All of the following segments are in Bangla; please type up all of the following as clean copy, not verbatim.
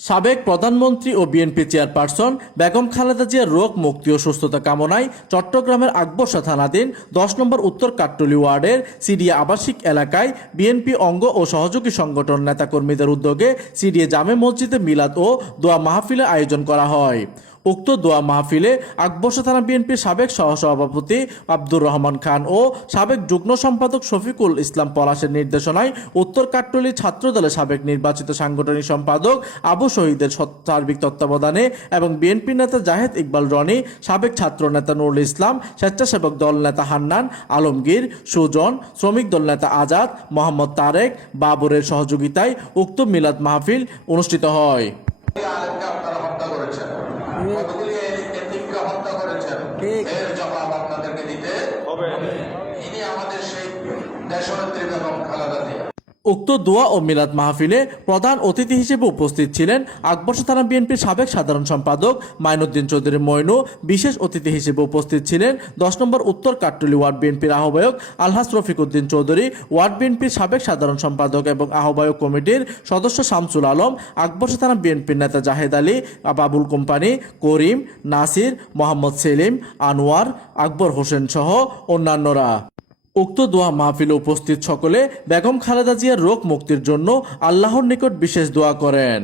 সাবেক প্রধানমন্ত্রী ও বিএনপি চেয়ারপারসন বেগম খালেদা জিয়ার রোগ মুক্তি ও সুস্থতা কামনায় চট্টগ্রামের আকবর্ষা থানাধীন ১০ নম্বর উত্তর কাট্টলী ওয়ার্ডের সিডিএ আবাসিক এলাকায় বিএনপি অঙ্গ ও সহযোগী সংগঠন নেতাকর্মীদের উদ্যোগে সিডিএ জামে মসজিদে মিলাদ ও দোয়া মাহফিলের আয়োজন করা হয়। উক্ত দোয়া মাহফিলে আকবর্ষা থানা বিএনপির সাবেক সহসভাপতি আব্দুর রহমান খান ও সাবেক যুগ্ম সম্পাদক শফিকুল ইসলাম পলাশের নির্দেশনায় উত্তর কাট্টলী ছাত্রদলের সাবেক নির্বাচিত সাংগঠনিক সম্পাদক আবু শহীদের সার্বিক তত্ত্বাবধানে এবং বিএনপি নেতা জাহেদ ইকবাল রনি, সাবেক ছাত্র নেতা নুরুল ইসলাম, স্বেচ্ছাসেবক দল নেতা হান্নান আলমগীর, সুজন, শ্রমিক দল নেতা আজাদ, মোহাম্মদ তারেক, বাবরের সহযোগিতায় উক্ত মিলাদ মাহফিল অনুষ্ঠিত হয়। কতগুলি এতিমকে হত্যা করেছেন, এর জবাব আপনাদেরকে দিতে হবে। ইনি আমাদের সেই দেশনেত্রী বেগম খালেদা জিয়া। উক্ত দোয়া ও মিলাদ মাহফিলে প্রধান অতিথি হিসেবে উপস্থিত ছিলেন আকবর্ষা থানা বিএনপির সাবেক সাধারণ সম্পাদক মাইনুদ্দিন চৌধুরী মইনু। বিশেষ অতিথি হিসেবে উপস্থিত ছিলেন ১০ নম্বর উত্তর কাট্টলী ওয়ার্ড বিএনপির আহ্বায়ক আলহাজ রফিকউদ্দিন চৌধুরী, ওয়ার্ড বিএনপির সাবেক সাধারণ সম্পাদক এবং আহ্বায়ক কমিটির সদস্য শামসুল আলম, আকবর্ষা থানা বিএনপির নেতা জাহেদ আলী, বাবুল কোম্পানি, করিম, নাসির, মোহাম্মদ সেলিম, আনোয়ার, আকবর হোসেন সহ অন্যান্যরা। উক্ত দোয়া মাহফিলে উপস্থিত সকলে বেগম খালেদা জিয়ার রোগ মুক্তির জন্য আল্লাহর নিকট বিশেষ দোয়া করেন।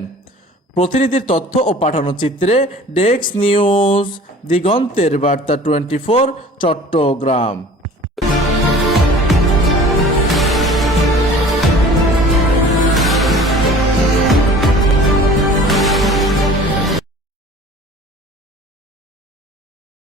প্রতিনিধির তথ্য ও পাঠানো চিত্রে ডেস্ক নিউজ, দিগন্তের বার্তা 24, চট্টগ্রাম।